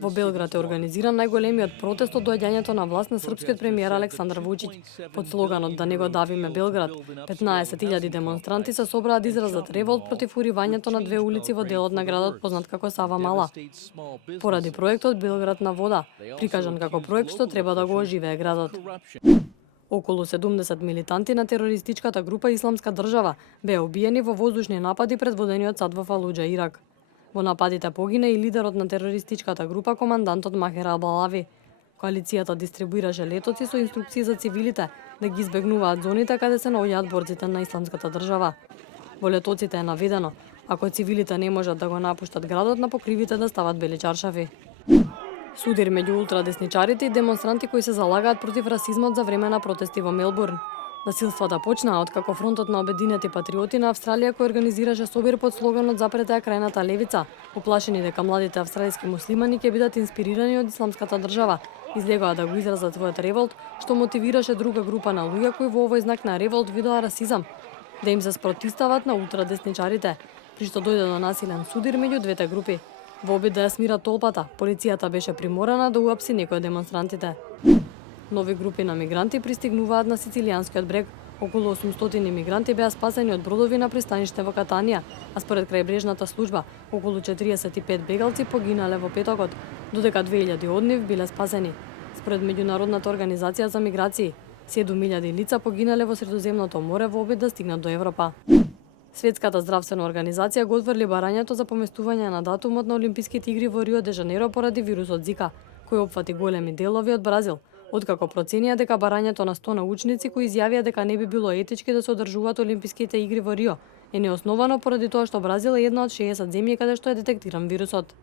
Во Белград е организиран најголемиот протест од доаѓањето на власт на српскиот премиер Александар Вучиќ. Под слоганот "Да не го давиме Белград", 15.000 демонстранти се собраа да изразат револт против уривањето на две улици во делот на градот познат како Сава Мала. Поради проектот Белград на вода, прикажан како проект што треба да го оживее градот. Околу 70 милитанти на терористичката група Исламска држава беа убиени во воздушни напади предводени од САД во Фалуџа, Ирак. Во нападите погина и лидерот на терористичката група, командантот Махер Ал-Балави. Коалицијата дистрибуираше летоци со инструкции за цивилите да ги избегнуваат зоните каде се наоѓаат борците на Исламската држава. Во летоците е наведено, ако цивилите не можат да го напуштат градот, на покривите да стават бели чаршафи. Судир меѓу ултрадесничарите и демонстранти кои се залагаат против расизмот за време на протести во Мелбурн. Насилствата почнаа откако фронтот на обединети патриоти на Австралија кој организираше собир под слоганот "Запретеа крајната левица", уплашени дека младите австралиски муслимани ќе бидат инспирирани од Исламската држава, излегоа да го изразат својот револт, што мотивираше друга група на луѓе кои во овој знак на револт видоа расизам, да им се спротивстават на ултрадесничарите, при што дојде до насилен судир меѓу двете групи. Во обид да ја смира толпата, полицијата беше приморана да уапси некои од демонстрантите. Нови групи на мигранти пристигнуваат на Сицилијанскиот брег. Околу 800 мигранти беа спасени од бродови на пристаниште во Катанија, а според крајбрежната служба, околу 45 бегалци погинале во петокот, додека 2000 од нив биле спасени. Според Меѓународната организација за миграции, 7000 лица погинале во Средоземното море во обид да стигнат до Европа. Светската здравствена организација го отврли барањето за поместување на датумот на Олимписките игри во Рио де Жанеиро поради вирусот Зика, кој опфати големи делови од Бразил, откако проценија дека барањето на 100 научници кои изјавија дека не би било етички да се одржуваат Олимписките игри во Рио е неосновано поради тоа што Бразил е една од 60 земји каде што е детектиран вирусот.